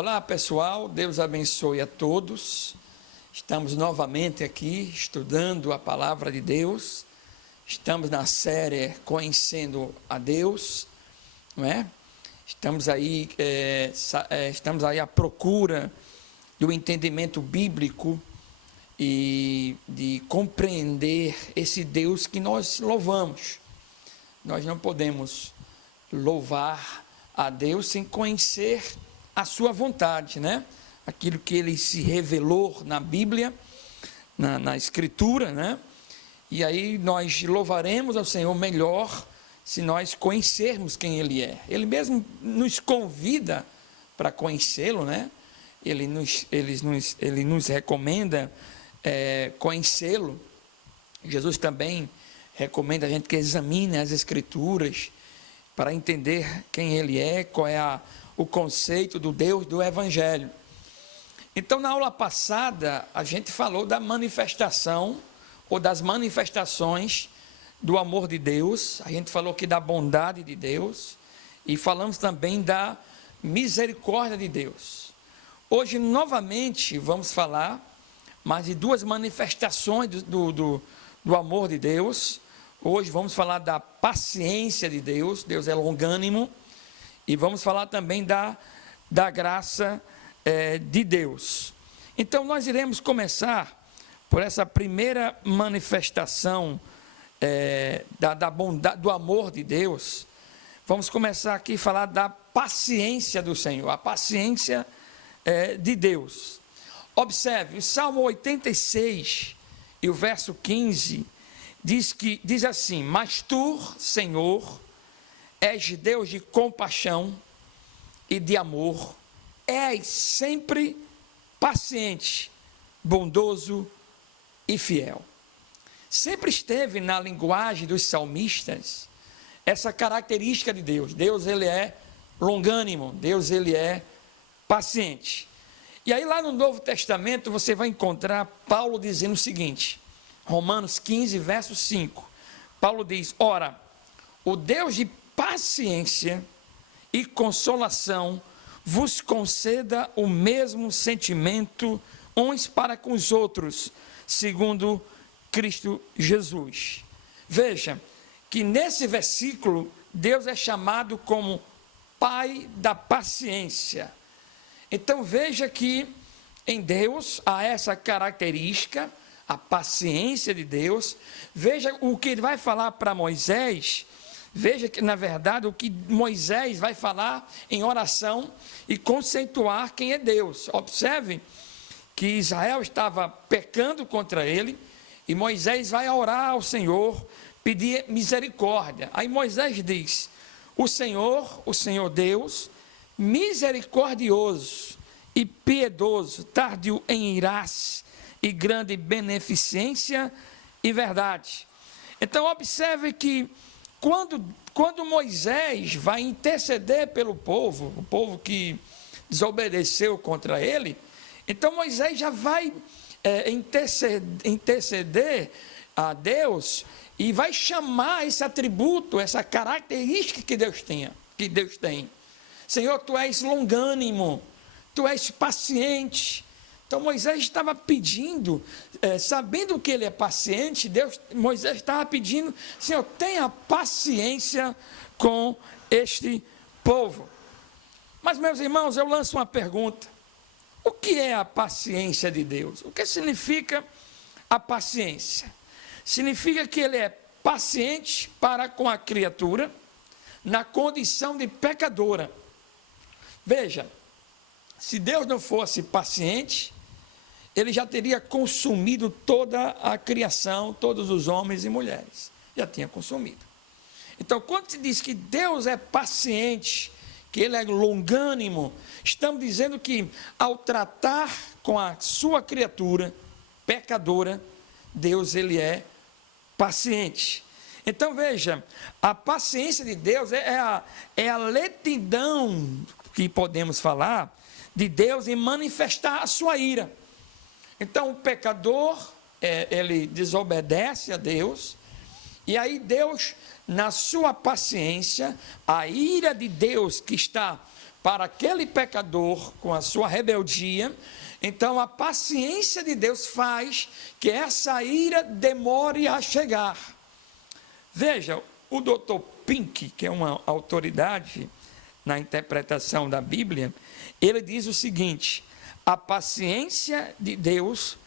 Olá pessoal, Deus abençoe a todos. Estamos novamente aqui estudando a palavra de Deus. Estamos na série Conhecendo a Deus, não é? Estamos aí à procura do entendimento bíblico e de compreender esse Deus que nós louvamos. Nós não podemos louvar a Deus sem conhecer a sua vontade, né? Aquilo que ele se revelou na Bíblia, na Escritura, né? E aí nós louvaremos ao Senhor melhor se nós conhecermos quem Ele é. Ele mesmo nos convida para conhecê-lo, né? Ele nos recomenda conhecê-lo. Jesus também recomenda a gente que examine as Escrituras para entender quem Ele é, qual é o conceito do Deus do Evangelho. Então, na aula passada, a gente falou da manifestação, ou das manifestações do amor de Deus. A gente falou aqui da bondade de Deus, e falamos também da misericórdia de Deus. Hoje, novamente, vamos falar mais de duas manifestações do amor de Deus. Hoje vamos falar da paciência de Deus. Deus é longânimo. E vamos falar também da graça de Deus. Então, nós iremos começar por essa primeira manifestação da bondade, do amor de Deus. Vamos começar aqui a falar da paciência do Senhor, a paciência de Deus. Observe, o Salmo 86 e o verso 15 diz assim: mas tu, Senhor, és Deus de compaixão e de amor, és sempre paciente, bondoso e fiel. Sempre esteve na linguagem dos salmistas essa característica de Deus. Deus, ele é longânimo, Deus, ele é paciente. E aí lá no Novo Testamento você vai encontrar Paulo dizendo o seguinte, Romanos 15, verso 5. Paulo diz: ora, o Deus de paciência e consolação vos conceda o mesmo sentimento uns para com os outros, segundo Cristo Jesus. Veja que nesse versículo Deus é chamado como Pai da paciência. Então veja que em Deus há essa característica, a paciência de Deus. Veja o que ele vai falar para Moisés. Veja que, na verdade, o que Moisés vai falar em oração e conceituar quem é Deus. Observe que Israel estava pecando contra ele e Moisés vai orar ao Senhor, pedir misericórdia. Aí Moisés diz: o Senhor Deus, misericordioso e piedoso, tardio em irar-se e grande beneficência e verdade. Então observe que quando Moisés vai interceder pelo povo, o povo que desobedeceu contra ele, então Moisés já vai interceder a Deus e vai chamar esse atributo, essa característica que Deus tem. Senhor, tu és longânimo, tu és paciente. Então Moisés estava pedindo, sabendo que ele é paciente, Moisés estava pedindo: Senhor, tenha paciência com este povo. Mas, meus irmãos, eu lanço uma pergunta: o que é a paciência de Deus? O que significa a paciência? Significa que ele é paciente para com a criatura na condição de pecadora. Veja, se Deus não fosse paciente, ele já teria consumido toda a criação, todos os homens e mulheres. Já tinha consumido. Então, quando se diz que Deus é paciente, que ele é longânimo, estamos dizendo que ao tratar com a sua criatura pecadora, Deus, ele é paciente. Então, veja, a paciência de Deus é a lentidão, que podemos falar, de Deus em manifestar a sua ira. Então, o pecador, ele desobedece a Deus, e aí Deus, na sua paciência, a ira de Deus que está para aquele pecador com a sua rebeldia, então a paciência de Deus faz que essa ira demore a chegar. Veja, o Dr. Pink, que é uma autoridade na interpretação da Bíblia, ele diz o seguinte: a paciência de Deus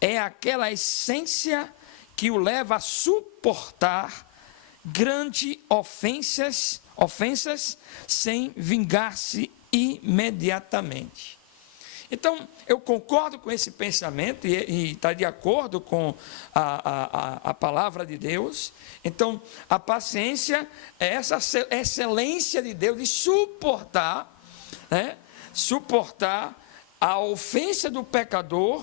é aquela essência que o leva a suportar grandes ofensas sem vingar-se imediatamente. Então, eu concordo com esse pensamento e está de acordo com a palavra de Deus. Então, a paciência é essa excelência de Deus de suportar, suportar a ofensa do pecador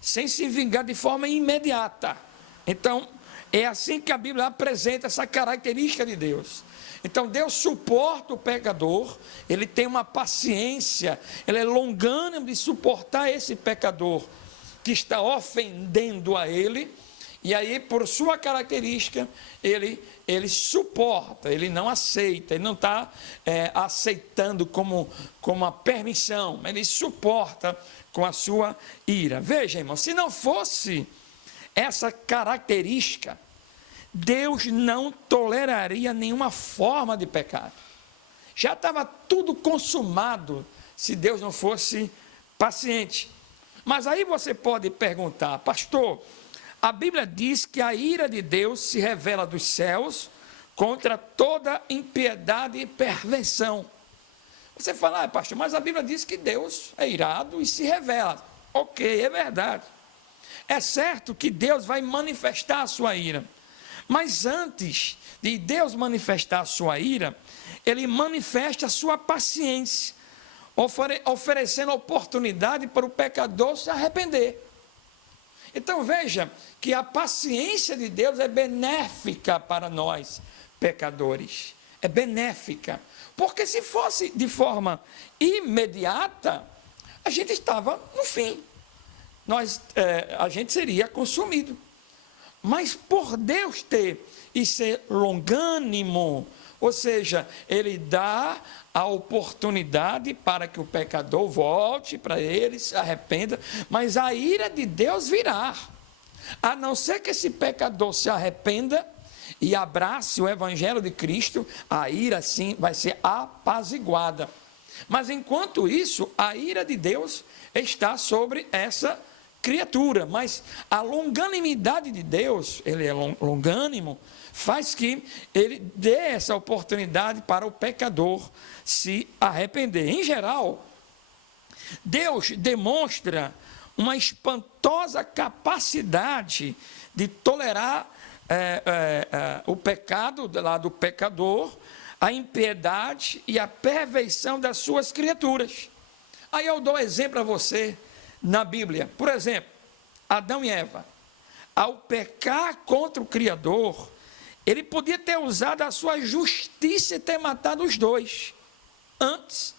sem se vingar de forma imediata. Então, é assim que a Bíblia apresenta essa característica de Deus. Então, Deus suporta o pecador, ele tem uma paciência, ele é longânimo de suportar esse pecador que está ofendendo a ele, e aí, por sua característica, ele suporta, ele não aceita, ele não está aceitando como uma permissão, ele suporta com a sua ira. Veja, irmão, se não fosse essa característica, Deus não toleraria nenhuma forma de pecado. Já estava tudo consumado se Deus não fosse paciente. Mas aí você pode perguntar: pastor, a Bíblia diz que a ira de Deus se revela dos céus contra toda impiedade e perversão. Você fala: pastor, mas a Bíblia diz que Deus é irado e se revela. Ok, é verdade. É certo que Deus vai manifestar a sua ira. Mas antes de Deus manifestar a sua ira, ele manifesta a sua paciência, oferecendo oportunidade para o pecador se arrepender. Então veja que a paciência de Deus é benéfica para nós, pecadores. É benéfica. Porque se fosse de forma imediata, a gente estava no fim. A gente seria consumido. Mas por Deus ter e ser longânimo, ou seja, ele dá a oportunidade para que o pecador volte para ele, se arrependa, mas a ira de Deus virá, a não ser que esse pecador se arrependa e abrace o evangelho de Cristo, a ira sim vai ser apaziguada. Mas enquanto isso, a ira de Deus está sobre essa criatura, mas a longanimidade de Deus, ele é longânimo, faz que ele dê essa oportunidade para o pecador se arrepender. Em geral, Deus demonstra uma espantosa capacidade de tolerar o pecado do pecador, a impiedade e a perversão das suas criaturas. Aí eu dou exemplo a você na Bíblia. Por exemplo, Adão e Eva, ao pecar contra o Criador, ele podia ter usado a sua justiça e ter matado os dois. Antes,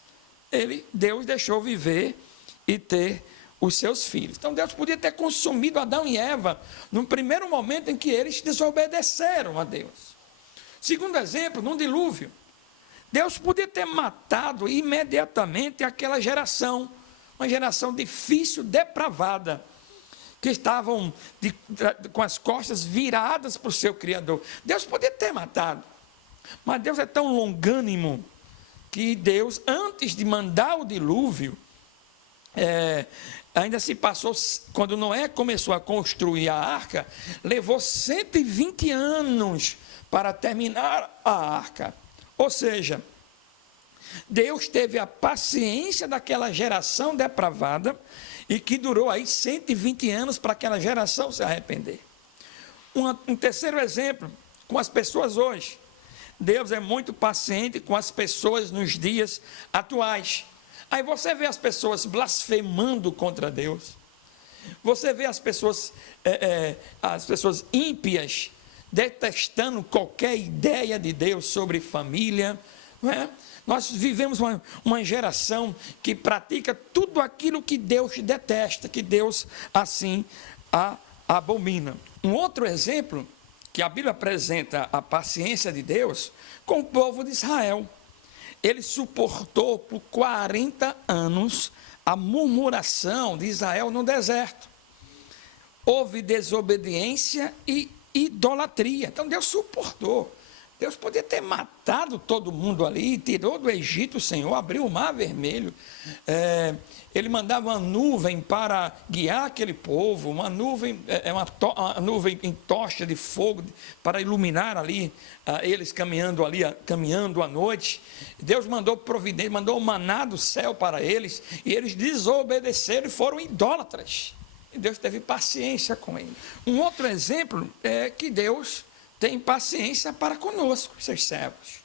Deus deixou viver e ter os seus filhos. Então Deus podia ter consumido Adão e Eva no primeiro momento em que eles desobedeceram a Deus. Segundo exemplo, num dilúvio, Deus podia ter matado imediatamente aquela geração, uma geração difícil, depravada, que estavam com as costas viradas para o seu Criador. Deus podia ter matado, mas Deus é tão longânimo que Deus, antes de mandar o dilúvio, ainda se passou, quando Noé começou a construir a arca, levou 120 anos para terminar a arca. Ou seja, Deus teve a paciência daquela geração depravada e que durou aí 120 anos para aquela geração se arrepender. Um terceiro exemplo, com as pessoas hoje. Deus é muito paciente com as pessoas nos dias atuais. Aí você vê as pessoas blasfemando contra Deus. Você vê as pessoas ímpias detestando qualquer ideia de Deus sobre família, não é? Nós vivemos uma geração que pratica tudo aquilo que Deus detesta, que Deus assim abomina. Um outro exemplo que a Bíblia apresenta a paciência de Deus com o povo de Israel. ele suportou por 40 anos a murmuração de Israel no deserto. Houve desobediência e idolatria. Então Deus suportou. Deus podia ter matado todo mundo ali, tirou do Egito o Senhor, abriu o mar vermelho. Ele mandava uma nuvem para guiar aquele povo, uma nuvem em tocha de fogo para iluminar ali, eles caminhando à noite. Deus mandou providência, mandou o maná do céu para eles, e eles desobedeceram e foram idólatras. E Deus teve paciência com eles. Um outro exemplo é que Deus tem paciência para conosco, seus servos.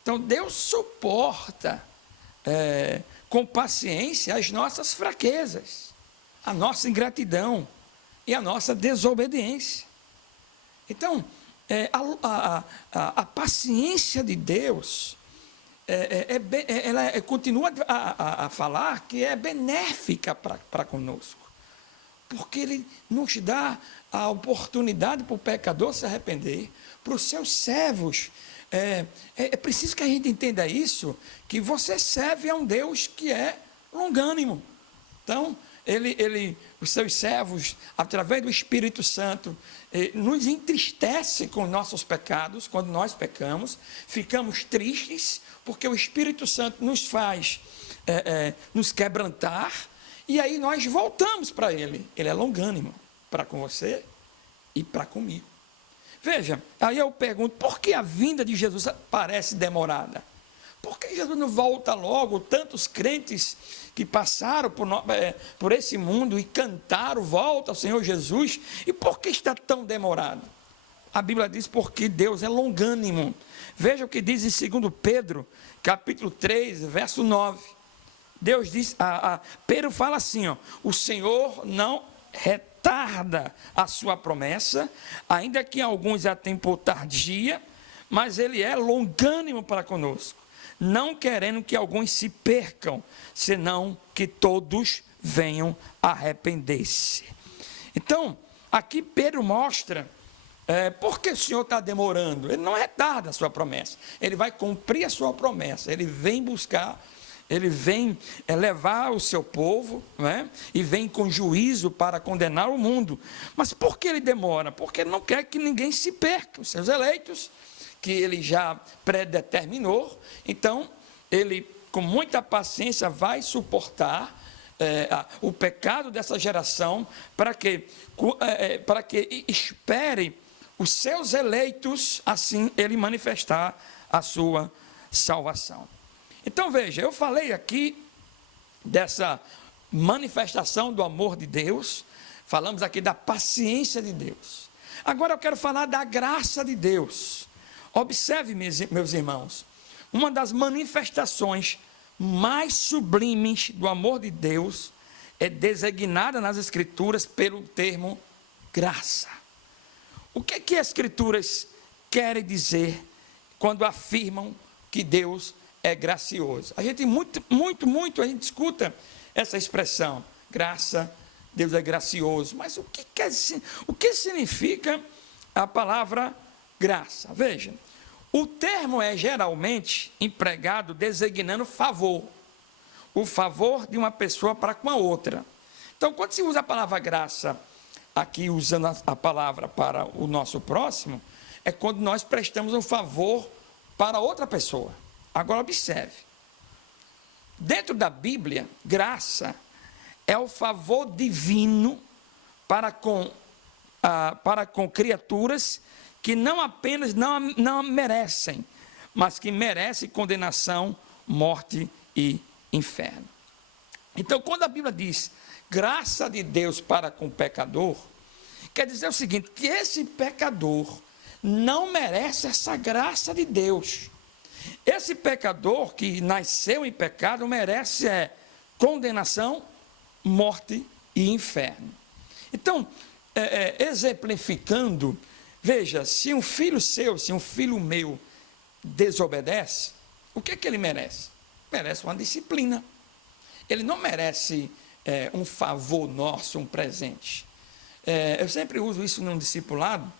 Então, Deus suporta com paciência as nossas fraquezas, a nossa ingratidão e a nossa desobediência. Então, a paciência de Deus, ela continua a falar que é benéfica para conosco, porque Ele nos dá a oportunidade para o pecador se arrepender, para os seus servos. É preciso que a gente entenda isso, que você serve a um Deus que é longânimo. Então, os seus servos, através do Espírito Santo, nos entristece com nossos pecados, quando nós pecamos, ficamos tristes, porque o Espírito Santo nos faz nos quebrantar, e aí nós voltamos para Ele. Ele é longânimo para com você e para comigo. Veja, aí eu pergunto, por que a vinda de Jesus parece demorada? Por que Jesus não volta logo? Tantos crentes que passaram por esse mundo e cantaram, volta ao Senhor Jesus, e por que está tão demorado? A Bíblia diz porque Deus é longânimo. Veja o que diz em 2 Pedro, capítulo 3, verso 9. Deus diz, Pedro fala assim, o Senhor não retarda a sua promessa, ainda que alguns a tenham por tardia, mas Ele é longânimo para conosco, não querendo que alguns se percam, senão que todos venham a arrepender-se. Então, aqui Pedro mostra por que o Senhor está demorando. Ele não retarda a sua promessa, Ele vai cumprir a sua promessa, Ele vem buscar, Ele vem levar o seu povo, né? E vem com juízo para condenar o mundo. Mas por que Ele demora? Porque Ele não quer que ninguém se perca, os seus eleitos, que Ele já predeterminou. Então, Ele, com muita paciência, vai suportar o pecado dessa geração, para que espere os seus eleitos, assim Ele manifestar a sua salvação. Então veja, eu falei aqui dessa manifestação do amor de Deus, falamos aqui da paciência de Deus. Agora eu quero falar da graça de Deus. Observe, meus irmãos, uma das manifestações mais sublimes do amor de Deus é designada nas Escrituras pelo termo graça. O que as Escrituras querem dizer quando afirmam que Deus é gracioso? A gente a gente escuta essa expressão, graça, Deus é gracioso. Mas o que significa a palavra graça? Veja, o termo é geralmente empregado designando favor, o favor de uma pessoa para com a outra. Então, quando se usa a palavra graça, aqui usando a palavra para o nosso próximo, é quando nós prestamos um favor para outra pessoa. Agora observe, dentro da Bíblia, graça é o favor divino para com criaturas que não apenas não merecem, mas que merecem condenação, morte e inferno. Então, quando a Bíblia diz graça de Deus para com o pecador, quer dizer o seguinte, que esse pecador não merece essa graça de Deus. Esse pecador que nasceu em pecado merece condenação, morte e inferno. Então, exemplificando, veja, se um filho seu, se um filho meu desobedece, o que ele merece? Merece uma disciplina. Ele não merece um favor nosso, um presente. Eu sempre uso isso num discipulado.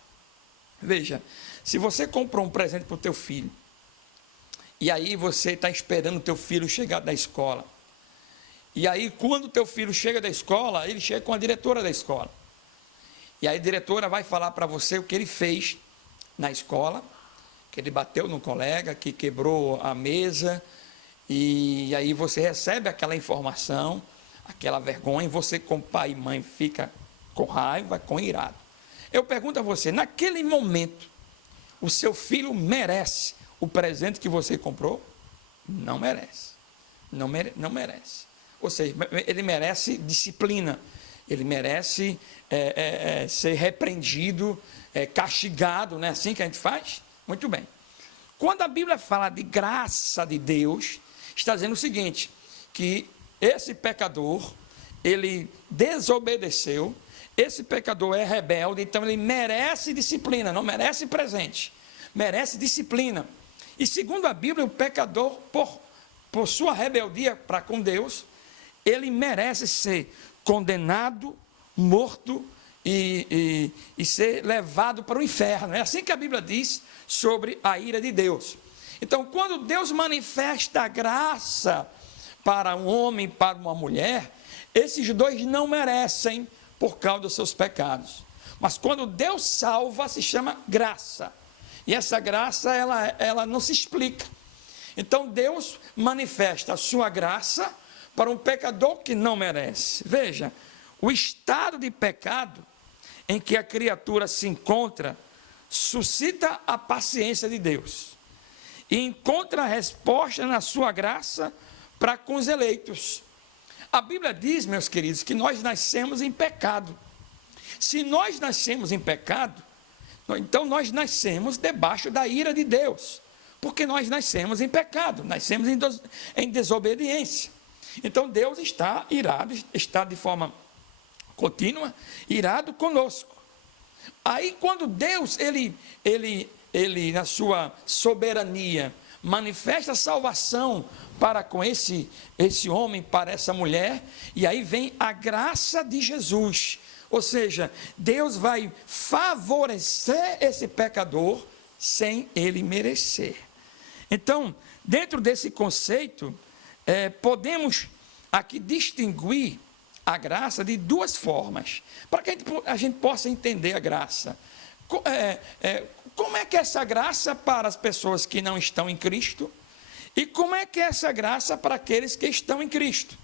Veja, se você comprou um presente para o teu filho, E aí você está esperando o teu filho chegar da escola. E aí, quando o teu filho chega da escola, ele chega com a diretora da escola. E aí a diretora vai falar para você o que ele fez na escola, que ele bateu no colega, que quebrou a mesa, e aí você recebe aquela informação, aquela vergonha, e você como pai e mãe fica com raiva, com irado. Eu pergunto a você, naquele momento, o seu filho merece o presente que você comprou? Não merece. Não merece. Ou seja, ele merece disciplina, ele merece ser repreendido, castigado, não é assim que a gente faz? Muito bem. Quando a Bíblia fala de graça de Deus, está dizendo o seguinte, que esse pecador, ele desobedeceu, esse pecador é rebelde, então ele merece disciplina, não merece presente, merece disciplina. E segundo a Bíblia, o pecador, por sua rebeldia para com Deus, ele merece ser condenado, morto e ser levado para o inferno. É assim que a Bíblia diz sobre a ira de Deus. Então, quando Deus manifesta a graça para um homem, para uma mulher, esses dois não merecem por causa dos seus pecados. Mas quando Deus salva, se chama graça. E essa graça, ela não se explica. Então, Deus manifesta a sua graça para um pecador que não merece. Veja, o estado de pecado em que a criatura se encontra suscita a paciência de Deus e encontra a resposta na sua graça para com os eleitos. A Bíblia diz, meus queridos, que nós nascemos em pecado. Se nós nascemos em pecado, então nós nascemos debaixo da ira de Deus, porque nós nascemos em pecado, nascemos em desobediência. Então Deus está irado, está de forma contínua, irado conosco. Aí quando Deus, ele na sua soberania, manifesta a salvação para com esse homem, para essa mulher, e aí vem a graça de Jesus. Ou seja, Deus vai favorecer esse pecador sem ele merecer. Então, dentro desse conceito, podemos aqui distinguir a graça de duas formas, para que a gente possa entender a graça. Como é que é essa graça para as pessoas que não estão em Cristo? E como é que é essa graça para aqueles que estão em Cristo?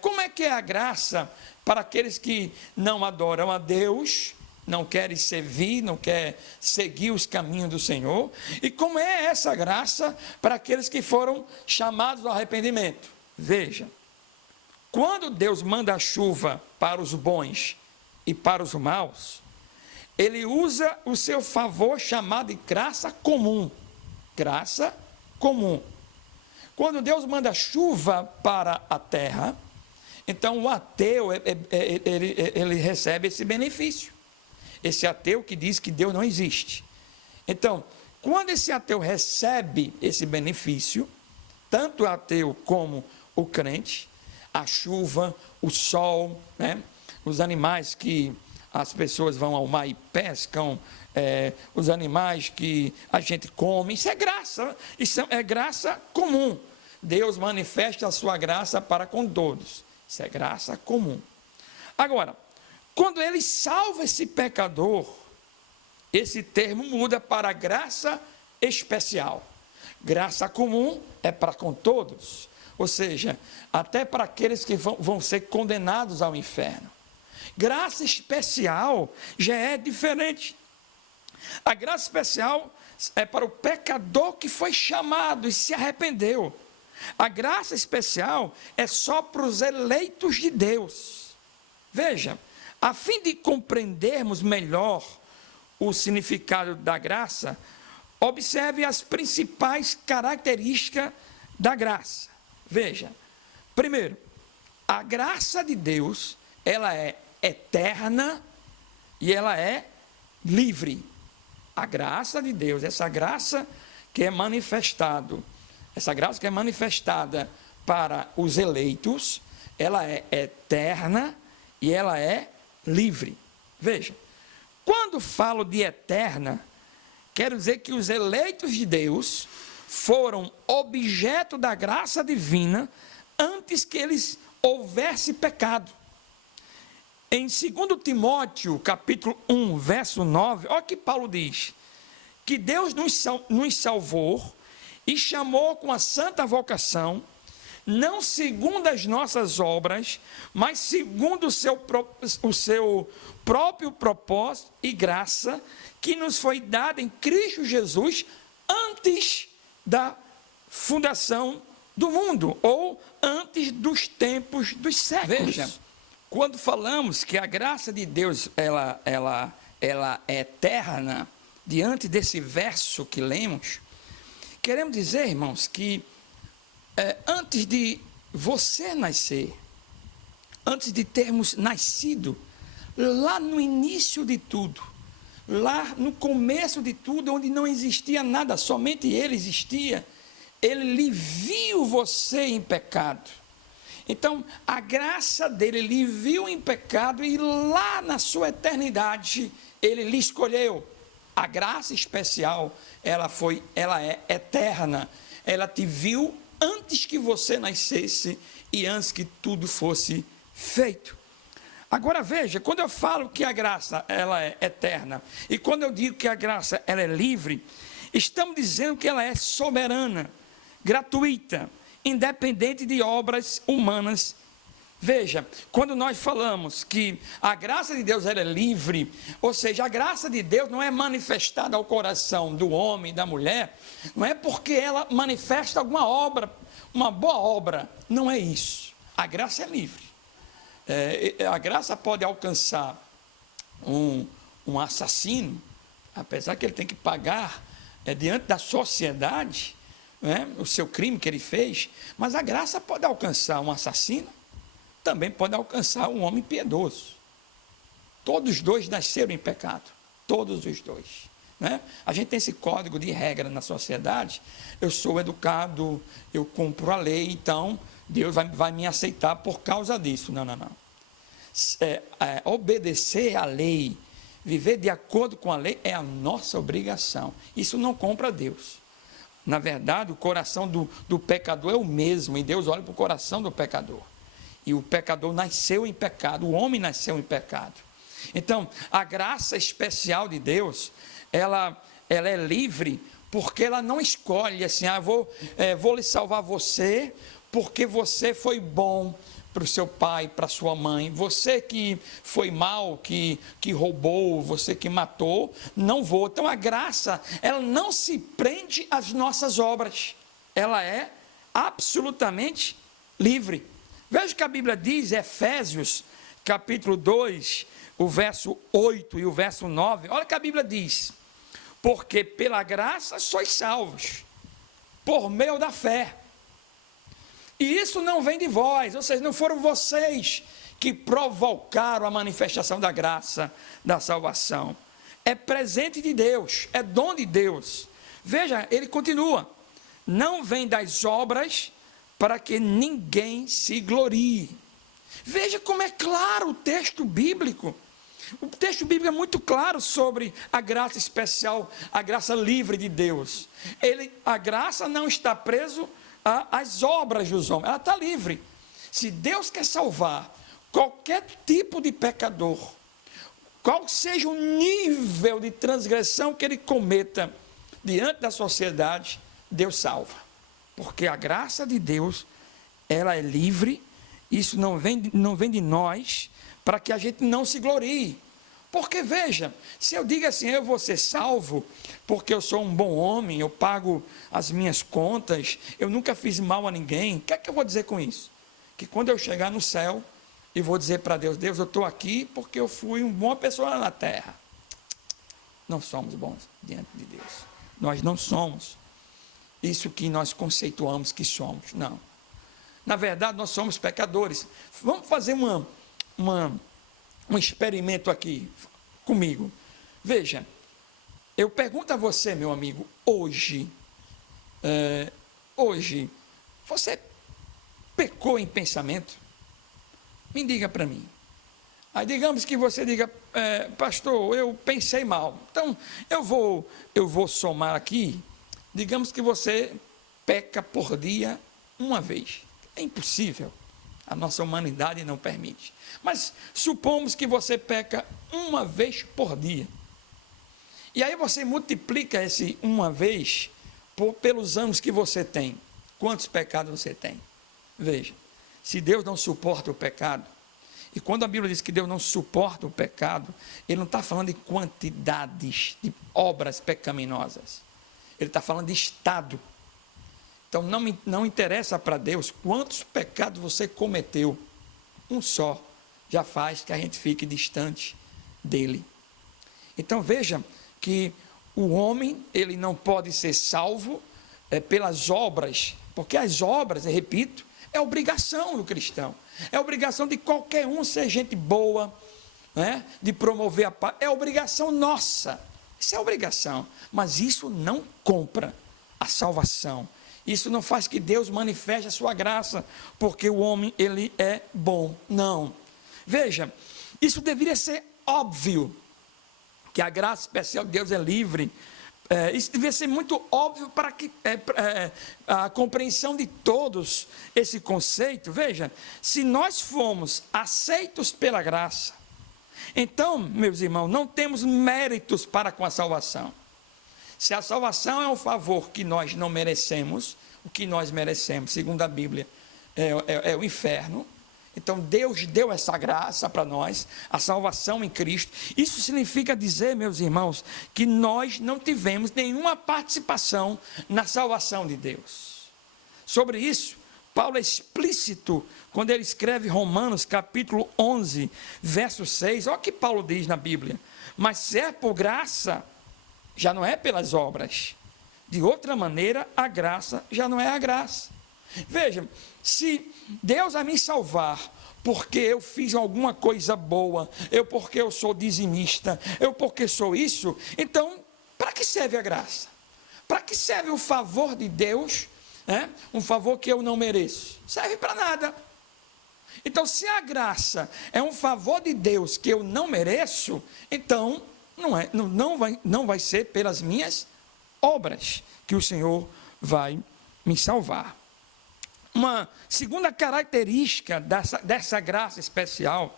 Como é que é a graça para aqueles que não adoram a Deus, não querem servir, não querem seguir os caminhos do Senhor? E como é essa graça para aqueles que foram chamados ao arrependimento? Veja, quando Deus manda a chuva para os bons e para os maus, ele usa o seu favor chamado de graça comum. Graça comum. Quando Deus manda chuva para a terra, então o ateu, ele recebe esse benefício. Esse ateu que diz que Deus não existe. Então, quando esse ateu recebe esse benefício, tanto o ateu como o crente, a chuva, o sol, né? Os animais que as pessoas vão ao mar e pescam, os animais que a gente come, isso é graça comum. Deus manifesta a sua graça para com todos, isso é graça comum. Agora, quando ele salva esse pecador, esse termo muda para graça especial. Graça comum é para com todos, ou seja, até para aqueles que vão ser condenados ao inferno. Graça especial já é diferente. A graça especial é para o pecador que foi chamado e se arrependeu. A graça especial é só para os eleitos de Deus. Veja, a fim de compreendermos melhor o significado da graça, observe as principais características da graça. Veja, primeiro, a graça de Deus, ela é eterna e ela é livre. A graça de Deus, essa graça que é manifestada para os eleitos, ela é eterna e ela é livre. Veja, quando falo de eterna, quero dizer que os eleitos de Deus foram objeto da graça divina antes que eles houvesse pecado. Em 2 Timóteo, capítulo 1, verso 9, olha o que Paulo diz: que Deus nos salvou e chamou com a santa vocação, não segundo as nossas obras, mas segundo o seu próprio propósito e graça, que nos foi dada em Cristo Jesus antes da fundação do mundo, ou antes dos tempos dos séculos. Veja, quando falamos que a graça de Deus ela é eterna, diante desse verso que lemos, queremos dizer, irmãos, que antes de você nascer, antes de termos nascido, lá no início de tudo, lá no começo de tudo, onde não existia nada, somente Ele existia, Ele lhe viu você em pecado. Então, a graça dele lhe viu em pecado e lá na sua eternidade, Ele lhe escolheu. A graça especial, ela é eterna. Ela te viu antes que você nascesse e antes que tudo fosse feito. Agora veja, quando eu falo que a graça ela é eterna e quando eu digo que a graça ela é livre, estamos dizendo que ela é soberana, gratuita, independente de obras humanas. Veja, quando nós falamos que a graça de Deus ela é livre, ou seja, a graça de Deus não é manifestada ao coração do homem e da mulher, não é porque ela manifesta alguma obra, uma boa obra, não é isso. A graça é livre. A graça pode alcançar um assassino, apesar que ele tem que pagar diante da sociedade, o seu crime que ele fez, mas a graça pode alcançar um assassino, também pode alcançar um homem piedoso. Todos os dois nasceram em pecado, todos os dois. A gente tem esse código de regra na sociedade. Eu sou educado, eu cumpro a lei, então Deus vai me aceitar por causa disso. Não. Obedecer à lei, viver de acordo com a lei é a nossa obrigação. Isso não compra Deus. Na verdade, o coração do pecador é o mesmo, e Deus olha para o coração do pecador. E o pecador nasceu em pecado, o homem nasceu em pecado. Então, a graça especial de Deus, ela é livre, porque ela não escolhe assim, vou lhe salvar você, porque você foi bom para o seu pai, para a sua mãe. Você que foi mal, que roubou, você que matou, não vou. Então, a graça, ela não se prende às nossas obras. Ela é absolutamente livre. Veja o que a Bíblia diz, Efésios, capítulo 2, o verso 8 e o verso 9. Olha o que a Bíblia diz: porque pela graça sois salvos, por meio da fé. E isso não vem de vós, ou seja, não foram vocês que provocaram a manifestação da graça, da salvação. É presente de Deus, é dom de Deus. Veja, ele continua: não vem das obras, para que ninguém se glorie. Veja como é claro o texto bíblico. O texto bíblico é muito claro sobre a graça especial, a graça livre de Deus. A graça não está preso às obras dos homens, ela está livre. Se Deus quer salvar qualquer tipo de pecador, qual seja o nível de transgressão que ele cometa diante da sociedade, Deus salva. Porque a graça de Deus, ela é livre, isso não vem de nós, para que a gente não se glorie. Porque veja, se eu digo assim, eu vou ser salvo, porque eu sou um bom homem, eu pago as minhas contas, eu nunca fiz mal a ninguém, o que é que eu vou dizer com isso? Que quando eu chegar no céu, e vou dizer para Deus, Deus, eu estou aqui porque eu fui uma boa pessoa na terra. Não somos bons diante de Deus. Nós não somos isso que nós conceituamos que somos, não. Na verdade, nós somos pecadores. Vamos fazer um experimento aqui comigo. Veja, eu pergunto a você, meu amigo, hoje, você pecou em pensamento? Me diga para mim. Aí digamos que você diga, pastor, eu pensei mal. Então, eu vou somar aqui Digamos que você peca por dia uma vez. É impossível. A nossa humanidade não permite. Mas supomos que você peca uma vez por dia. E aí você multiplica esse uma vez pelos anos que você tem. Quantos pecados você tem? Veja, se Deus não suporta o pecado, e quando a Bíblia diz que Deus não suporta o pecado, Ele não está falando de quantidades de obras pecaminosas. Ele está falando de estado. Então não interessa para Deus quantos pecados você cometeu. Um só já faz que a gente fique distante dele. Então veja que o homem, ele não pode ser salvo pelas obras, porque as obras, eu repito, é obrigação do cristão. É obrigação de qualquer um ser gente boa, né? De promover a paz. É obrigação nossa. Isso é obrigação. Mas isso não compra a salvação. Isso não faz que Deus manifeste a sua graça, porque o homem, ele é bom. Não. Veja, isso deveria ser óbvio, que a graça especial de Deus é livre. Isso deveria ser muito óbvio para que a compreensão de todos esse conceito. Veja, se nós fomos aceitos pela graça, então, meus irmãos, não temos méritos para com a salvação. Se a salvação é um favor que nós não merecemos, o que nós merecemos, segundo a Bíblia, é o inferno. Então Deus deu essa graça para nós, a salvação em Cristo. Isso significa dizer, meus irmãos, que nós não tivemos nenhuma participação na salvação de Deus. Sobre isso, Paulo é explícito quando ele escreve Romanos capítulo 11, verso 6. Olha o que Paulo diz na Bíblia: mas se é por graça, já não é pelas obras. De outra maneira, a graça já não é a graça. Veja, se Deus vai me salvar porque eu fiz alguma coisa boa, porque eu sou dizimista, porque sou isso, então, para que serve a graça? Para que serve o favor de Deus, um favor que eu não mereço? Serve para nada. Então, se a graça é um favor de Deus que eu não mereço, então não vai ser pelas minhas obras que o Senhor vai me salvar. Uma segunda característica dessa graça especial: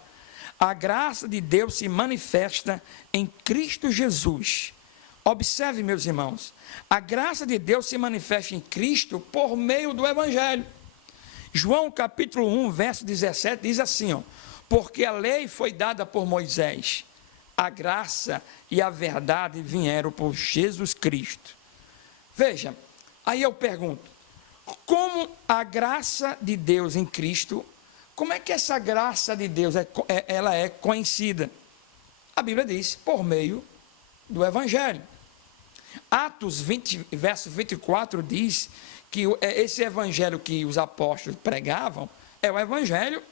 a graça de Deus se manifesta em Cristo Jesus. Observe, meus irmãos, a graça de Deus se manifesta em Cristo por meio do Evangelho. João capítulo 1, verso 17 diz assim, porque a lei foi dada por Moisés, a graça e a verdade vieram por Jesus Cristo. Veja, aí eu pergunto, como a graça de Deus em Cristo, como é que essa graça de Deus ela é conhecida? A Bíblia diz, por meio do Evangelho. Atos 20, verso 24 diz que esse Evangelho que os apóstolos pregavam é o Evangelho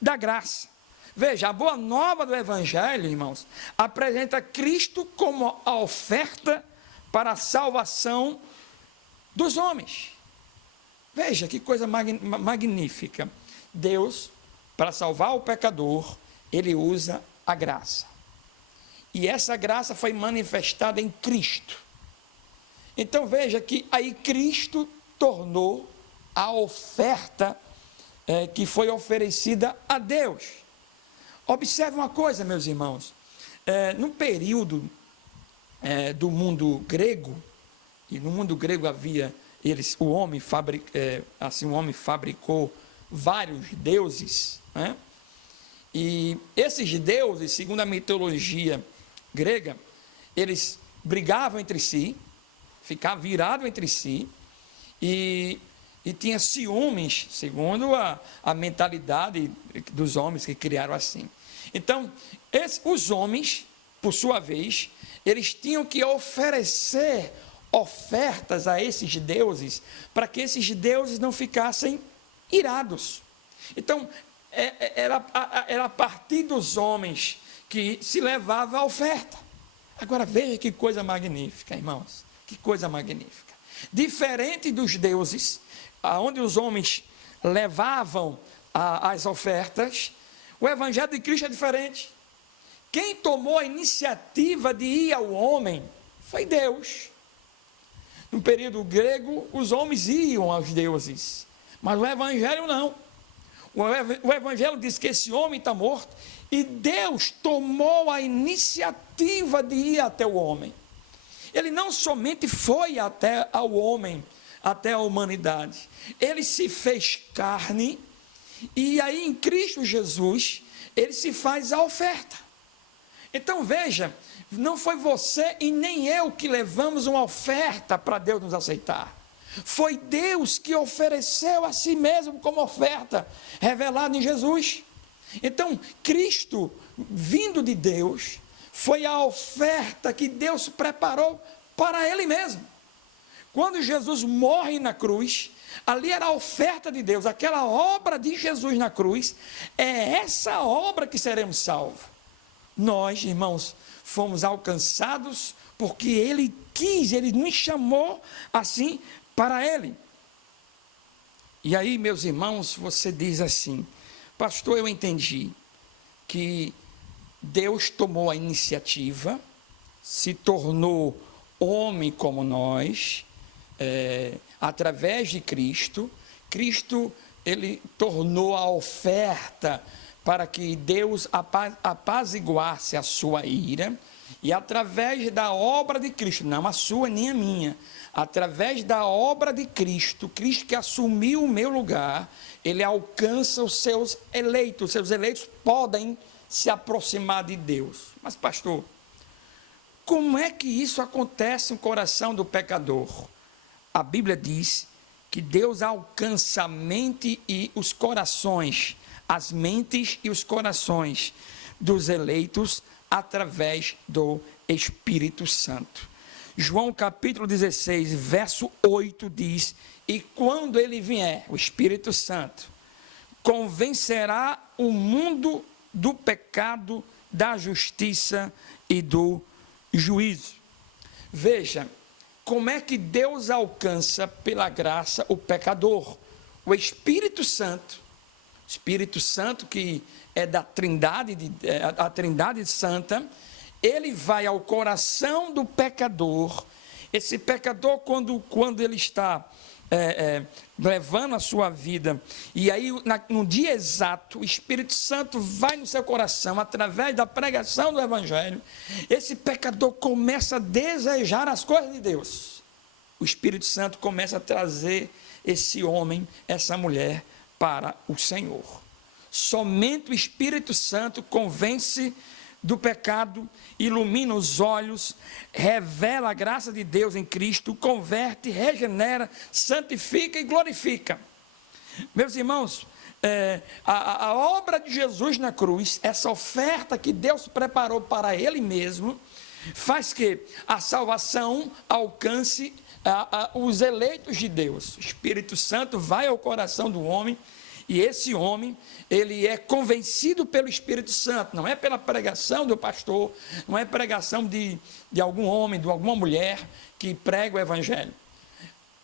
da graça. Veja, a boa nova do Evangelho, irmãos, apresenta Cristo como a oferta para a salvação dos homens. Veja que coisa magnífica. Deus, para salvar o pecador, Ele usa a graça. E essa graça foi manifestada em Cristo. Então veja que aí Cristo tornou a oferta que foi oferecida a Deus. Observe uma coisa, meus irmãos. No período do mundo grego, e no mundo grego havia... o homem fabricou vários deuses, e esses deuses, segundo a mitologia grega, eles brigavam entre si, ficavam virados entre si, e tinha ciúmes, segundo a mentalidade dos homens que criaram assim. Então, os homens, por sua vez, eles tinham que oferecer ofertas a esses deuses, para que esses deuses não ficassem irados. Então, era a partir dos homens que se levava a oferta. Agora, veja que coisa magnífica, irmãos, que coisa magnífica. Diferente dos deuses, onde os homens levavam as ofertas, o Evangelho de Cristo é diferente. Quem tomou a iniciativa de ir ao homem foi Deus. No período grego, os homens iam aos deuses, mas o Evangelho não. O Evangelho diz que esse homem está morto e Deus tomou a iniciativa de ir até o homem. Ele não somente foi até ao homem, até a humanidade, ele se fez carne e aí em Cristo Jesus, ele se faz a oferta. Então veja, não foi você e nem eu que levamos uma oferta para Deus nos aceitar. Foi Deus que ofereceu a si mesmo como oferta, revelado em Jesus. Então, Cristo, vindo de Deus, foi a oferta que Deus preparou para Ele mesmo. Quando Jesus morre na cruz, ali era a oferta de Deus, aquela obra de Jesus na cruz, é essa obra que seremos salvos. Nós, irmãos, fomos alcançados porque Ele quis, Ele nos chamou assim para Ele. E aí, meus irmãos, você diz assim: pastor, eu entendi que Deus tomou a iniciativa, se tornou homem como nós, através de Cristo. Cristo, ele tornou a oferta para que Deus apaziguasse a sua ira, e através da obra de Cristo, não a sua nem a minha, através da obra de Cristo, Cristo que assumiu o meu lugar, ele alcança os seus eleitos podem se aproximar de Deus. Mas pastor, como é que isso acontece no coração do pecador? A Bíblia diz que Deus alcança a mente e os corações, as mentes e os corações dos eleitos através do Espírito Santo. João capítulo 16, verso 8 diz: e quando ele vier, o Espírito Santo, convencerá o mundo do pecado, da justiça e do juízo. Veja, como é que Deus alcança pela graça o pecador? O Espírito Santo que é da Trindade, a Trindade Santa, ele vai ao coração do pecador. Esse pecador, quando ele está levando a sua vida, e aí no dia exato, o Espírito Santo vai no seu coração, através da pregação do Evangelho, esse pecador começa a desejar as coisas de Deus. O Espírito Santo começa a trazer esse homem, essa mulher, para o Senhor. Somente o Espírito Santo convence do pecado, ilumina os olhos, revela a graça de Deus em Cristo, converte, regenera, santifica e glorifica. Meus irmãos, a obra de Jesus na cruz, essa oferta que Deus preparou para Ele mesmo, faz que a salvação alcance os eleitos de Deus. O Espírito Santo vai ao coração do homem, e esse homem, ele é convencido pelo Espírito Santo, não é pela pregação do pastor, não é pregação de algum homem, de alguma mulher que prega o Evangelho.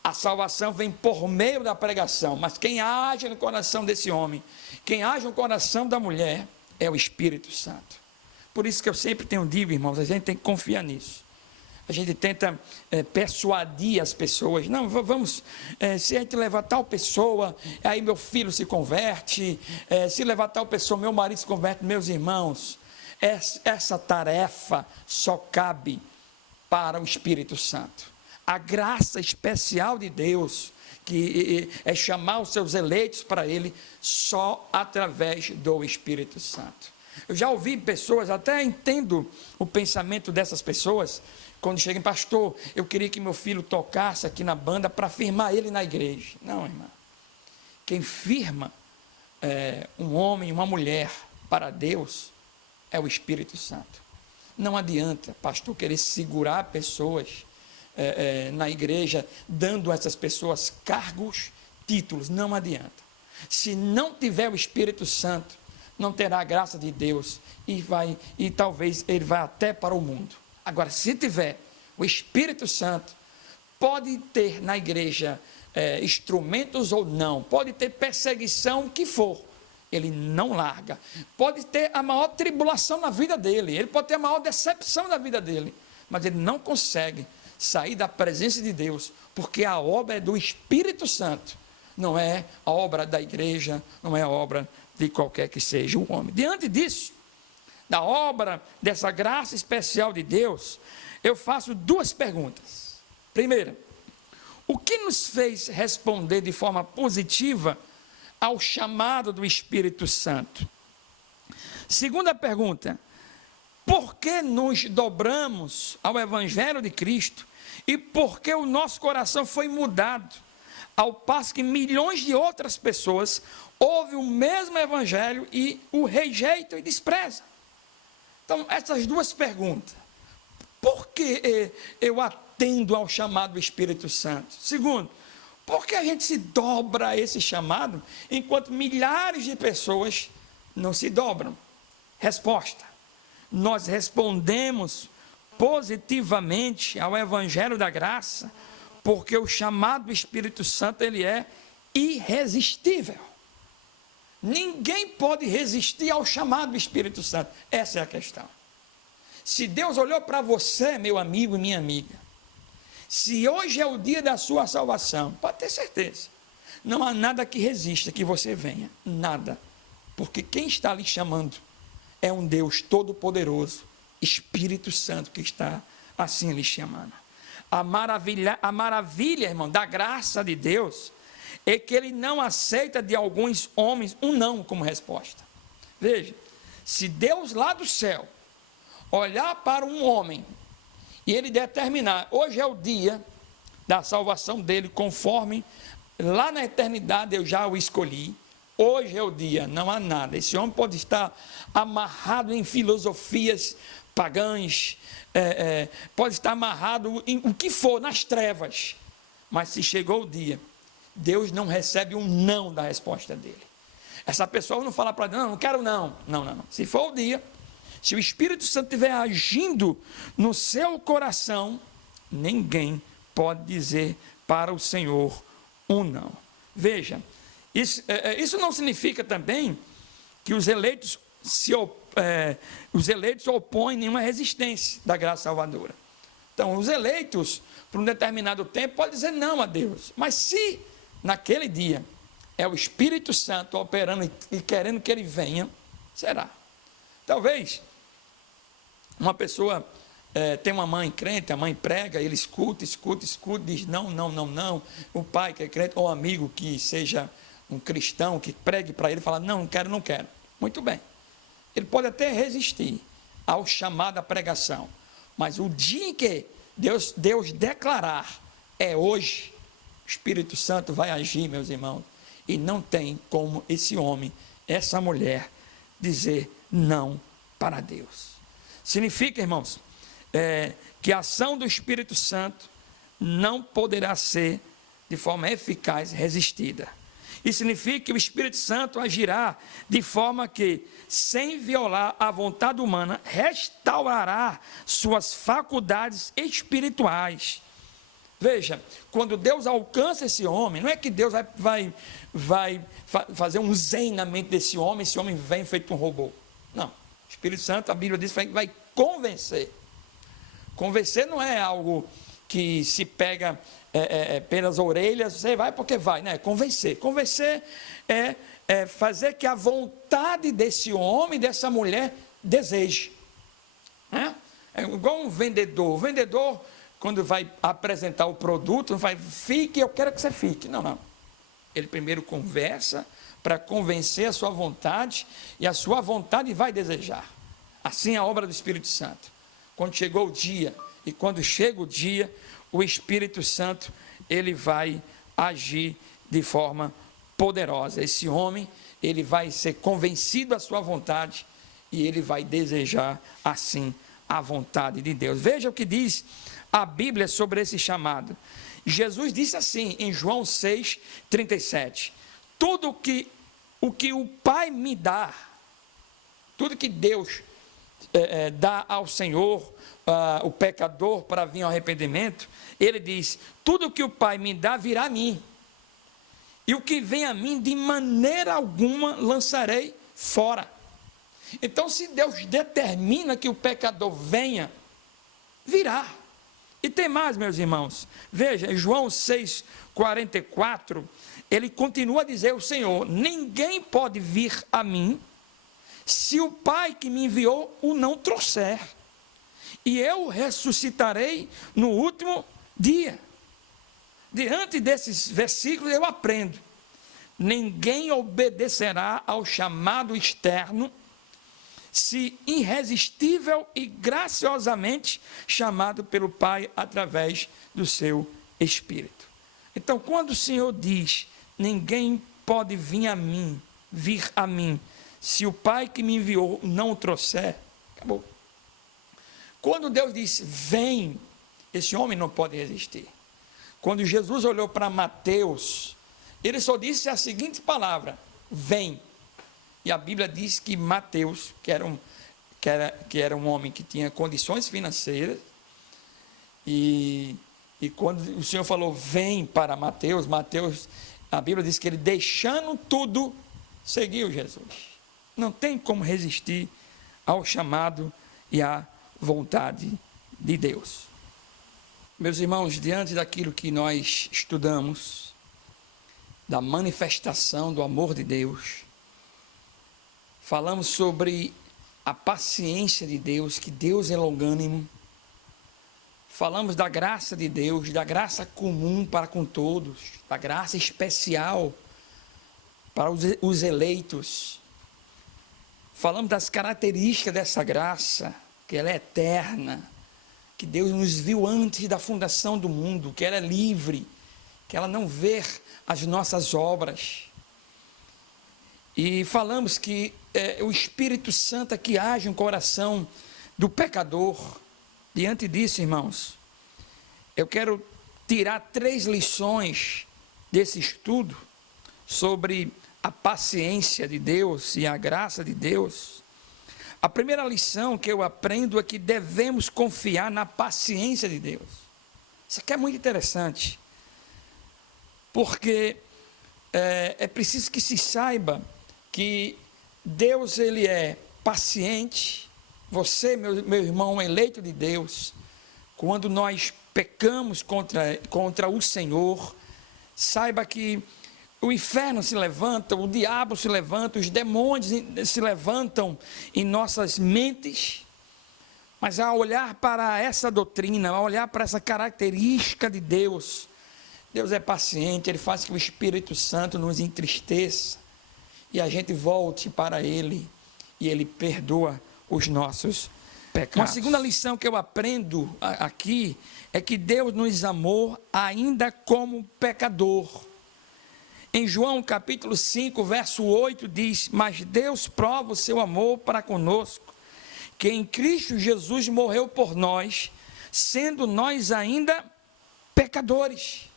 A salvação vem por meio da pregação, mas quem age no coração desse homem, quem age no coração da mulher, é o Espírito Santo. Por isso que eu sempre tenho dito, irmãos, a gente tem que confiar nisso. A gente tenta persuadir as pessoas. Não, vamos, se a gente levar tal pessoa, aí meu filho se converte, se levar tal pessoa, meu marido se converte. Meus irmãos, essa tarefa só cabe para o Espírito Santo. A graça especial de Deus, que é chamar os seus eleitos para Ele, só através do Espírito Santo. Eu já ouvi pessoas, até entendo o pensamento dessas pessoas, quando chegam: pastor, eu queria que meu filho tocasse aqui na banda para firmar ele na igreja. Não, irmã. Quem firma um homem, uma mulher para Deus é o Espírito Santo. Não adianta, pastor, querer segurar pessoas na igreja, dando a essas pessoas cargos, títulos. Não adianta. Se não tiver o Espírito Santo, não terá a graça de Deus e talvez ele vá até para o mundo. Agora, se tiver o Espírito Santo, pode ter na igreja instrumentos ou não, pode ter perseguição, o que for, ele não larga. Pode ter a maior tribulação na vida dele, ele pode ter a maior decepção na vida dele, mas ele não consegue sair da presença de Deus, porque a obra é do Espírito Santo, não é a obra da igreja, não é a obra de qualquer que seja o homem. Diante disso, da obra dessa graça especial de Deus, eu faço duas perguntas. Primeira, o que nos fez responder de forma positiva ao chamado do Espírito Santo? Segunda pergunta, por que nos dobramos ao Evangelho de Cristo e por que o nosso coração foi mudado, ao passo que milhões de outras pessoas ouvem o mesmo Evangelho e o rejeitam e desprezam? Então, essas duas perguntas. Por que eu atendo ao chamado do Espírito Santo? Segundo, por que a gente se dobra a esse chamado, enquanto milhares de pessoas não se dobram? Resposta, nós respondemos positivamente ao Evangelho da Graça, porque o chamado do Espírito Santo, ele é irresistível. Ninguém pode resistir ao chamado do Espírito Santo. Essa é a questão. Se Deus olhou para você, meu amigo e minha amiga, se hoje é o dia da sua salvação, pode ter certeza, não há nada que resista que você venha, nada, porque quem está lhe chamando é um Deus todo-poderoso, Espírito Santo, que está assim lhe chamando. A maravilha, irmão, da graça de Deus é que ele não aceita de alguns homens um não como resposta. Veja, se Deus lá do céu olhar para um homem e ele determinar, hoje é o dia da salvação dele, conforme lá na eternidade eu já o escolhi, hoje é o dia, não há nada. Esse homem pode estar amarrado em filosofias pagãs, pode estar amarrado em o que for, nas trevas, mas se chegou o dia, Deus não recebe um não da resposta dele. Essa pessoa não fala para Deus, não quero não. Não. Se for o dia, se o Espírito Santo estiver agindo no seu coração, ninguém pode dizer para o Senhor um não. Veja, isso não significa também que os eleitos opõem nenhuma resistência da graça salvadora. Então, os eleitos, por um determinado tempo, podem dizer não a Deus. Mas se naquele dia é o Espírito Santo operando e querendo que ele venha, será. Talvez uma pessoa tem uma mãe crente, a mãe prega, ele escuta, diz não. O pai que é crente, ou um amigo que seja um cristão, que pregue para ele, fala, não quero. Muito bem. Ele pode até resistir ao chamado à pregação, mas o dia em que Deus declarar, é hoje, o Espírito Santo vai agir, meus irmãos, e não tem como esse homem, essa mulher, dizer não para Deus. Significa, irmãos, que a ação do Espírito Santo não poderá ser de forma eficaz resistida. Isso significa que o Espírito Santo agirá de forma que, sem violar a vontade humana, restaurará suas faculdades espirituais. Veja, quando Deus alcança esse homem, não é que Deus vai fazer um zen na mente desse homem, esse homem vem feito um robô. Não. O Espírito Santo, a Bíblia diz, vai convencer. Convencer não é algo que se pega pelas orelhas, você vai porque vai, né? Convencer. Convencer é fazer que a vontade desse homem, dessa mulher, deseje. Né? É igual um vendedor. O vendedor, quando vai apresentar o produto, não vai, fique, eu quero que você fique. Não. Ele primeiro conversa para convencer a sua vontade, e a sua vontade vai desejar. Assim é a obra do Espírito Santo. Quando chegou o dia, e quando chega o dia, o Espírito Santo, ele vai agir de forma poderosa. Esse homem, ele vai ser convencido à sua vontade, e ele vai desejar, assim, a vontade de Deus. Veja o que diz a Bíblia sobre esse chamado. Jesus disse assim, em João 6:37, tudo o que o Pai me dá, tudo que Deus dá ao Senhor, o pecador, para vir ao arrependimento, ele diz, tudo que o Pai me dá virá a mim, e o que vem a mim de maneira alguma lançarei fora. Então, se Deus determina que o pecador venha, virá. E tem mais, meus irmãos. Veja, em João 6,44, ele continua a dizer, o Senhor, ninguém pode vir a mim, se o Pai que me enviou o não trouxer. E eu ressuscitarei no último dia. Diante desses versículos eu aprendo. Ninguém obedecerá ao chamado externo, se irresistível e graciosamente chamado pelo Pai através do seu Espírito. Então, quando o Senhor diz, ninguém pode vir a mim, se o Pai que me enviou não o trouxer, acabou. Quando Deus disse, vem, esse homem não pode resistir. Quando Jesus olhou para Mateus, ele só disse a seguinte palavra, vem. E a Bíblia diz que Mateus, que era um homem que tinha condições financeiras, e quando o Senhor falou, vem para Mateus, a Bíblia diz que ele, deixando tudo, seguiu Jesus. Não tem como resistir ao chamado e à vontade de Deus. Meus irmãos, diante daquilo que nós estudamos, da manifestação do amor de Deus, falamos sobre a paciência de Deus, que Deus é longânimo. Falamos da graça de Deus, da graça comum para com todos, da graça especial para os eleitos. Falamos das características dessa graça, que ela é eterna, que Deus nos viu antes da fundação do mundo, que ela é livre, que ela não vê as nossas obras. E falamos que o Espírito Santo que age no coração do pecador. Diante disso, irmãos, eu quero tirar 3 lições desse estudo sobre a paciência de Deus e a graça de Deus. A primeira lição que eu aprendo é que devemos confiar na paciência de Deus. Isso aqui é muito interessante, porque é preciso que se saiba que Deus, ele é paciente. Você, meu irmão eleito de Deus, quando nós pecamos contra o Senhor, saiba que o inferno se levanta, o diabo se levanta, os demônios se levantam em nossas mentes, mas ao olhar para essa doutrina, ao olhar para essa característica de Deus, Deus é paciente, Ele faz que o Espírito Santo nos entristeça, e a gente volte para Ele, e Ele perdoa os nossos pecados. Uma segunda lição que eu aprendo aqui, é que Deus nos amou ainda como pecador. Em João capítulo 5, verso 8 diz, mas Deus prova o seu amor para conosco, que em Cristo Jesus morreu por nós, sendo nós ainda pecadores.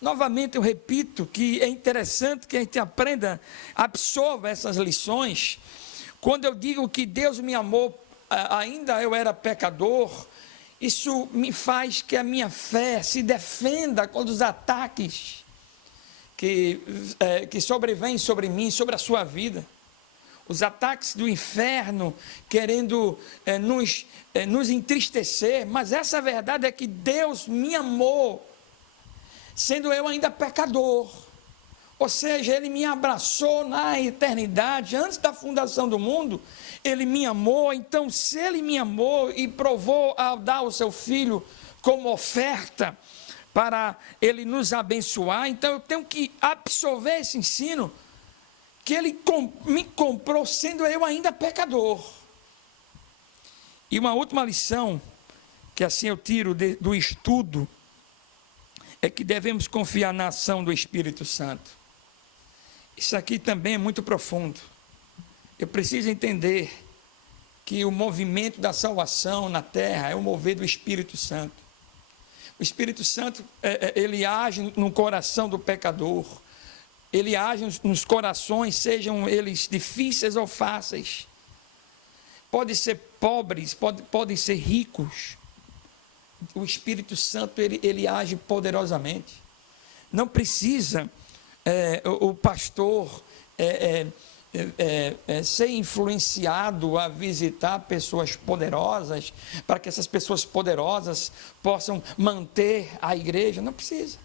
Novamente eu repito que é interessante que a gente aprenda, absorva essas lições. Quando eu digo que Deus me amou, ainda eu era pecador, isso me faz que a minha fé se defenda contra os ataques que sobrevêm sobre mim, sobre a sua vida. Os ataques do inferno querendo nos entristecer, mas essa verdade é que Deus me amou, sendo eu ainda pecador. Ou seja, Ele me abraçou na eternidade, antes da fundação do mundo, Ele me amou. Então, se Ele me amou e provou ao dar o seu Filho como oferta para Ele nos abençoar, então eu tenho que absorver esse ensino, que Ele me comprou sendo eu ainda pecador. E uma última lição, que assim eu tiro do estudo, é que devemos confiar na ação do Espírito Santo. Isso aqui também é muito profundo. Eu preciso entender que o movimento da salvação na terra é o mover do Espírito Santo. O Espírito Santo, ele age no coração do pecador. Ele age nos corações, sejam eles difíceis ou fáceis. Podem ser pobres, podem ser ricos. O Espírito Santo, ele age poderosamente. Não precisa o pastor ser influenciado a visitar pessoas poderosas, para que essas pessoas poderosas possam manter a igreja. Não precisa.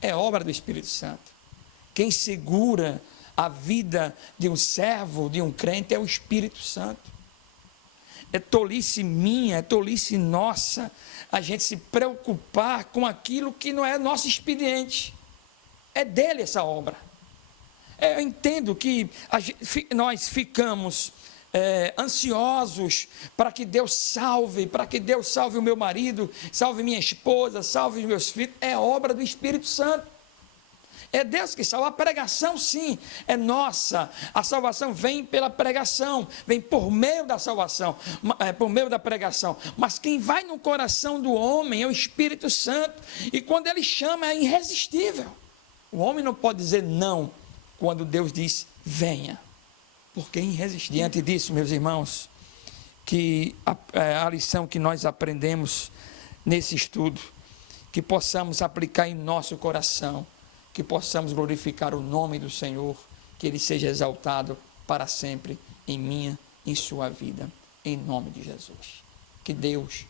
É obra do Espírito Santo. Quem segura a vida de um servo, de um crente, é o Espírito Santo. É tolice minha, é tolice nossa, a gente se preocupar com aquilo que não é nosso expediente. É dele essa obra. Eu entendo que nós ficamos ansiosos para que Deus salve, o meu marido, salve minha esposa, salve os meus filhos. É obra do Espírito Santo. É Deus que salva. A pregação, sim, é nossa. A salvação vem pela pregação, vem por meio da salvação, por meio da pregação. Mas quem vai no coração do homem é o Espírito Santo. E quando ele chama, é irresistível. O homem não pode dizer não quando Deus diz venha, porque é irresistível. Diante disso, meus irmãos, que a lição que nós aprendemos nesse estudo, que possamos aplicar em nosso coração, que possamos glorificar o nome do Senhor, que Ele seja exaltado para sempre em minha, em sua vida, em nome de Jesus. Que Deus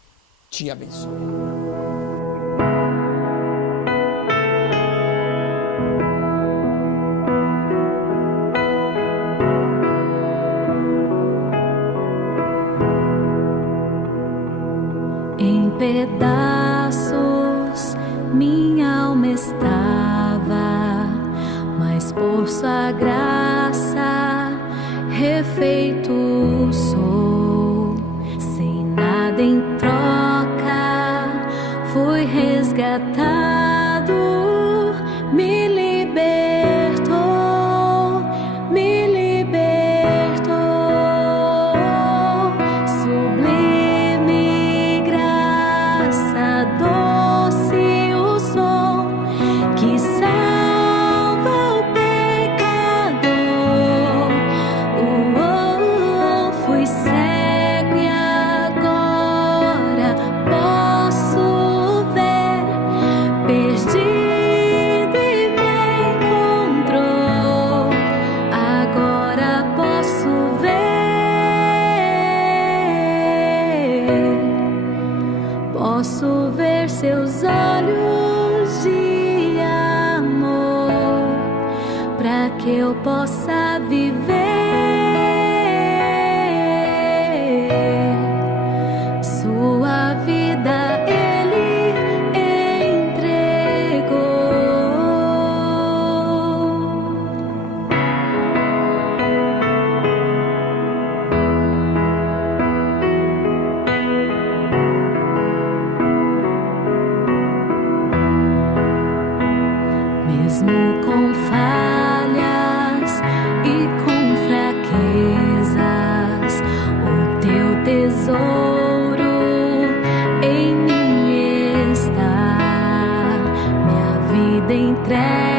te abençoe. Em pedaços minha alma estava, mas por sua graça refeito sou. Sem nada em troca fui resgatado, me libertou, me libertou. Sublime graça, doce o som que salva o pecador. Fui cego e agora posso ver, perdido e me encontrou. Agora posso ver seus olhos de amor, para que eu possa viver. Sua vida Ele entregou. Mesmo com falhas e com fraquezas, o teu tesouro em mim está. Minha vida entregue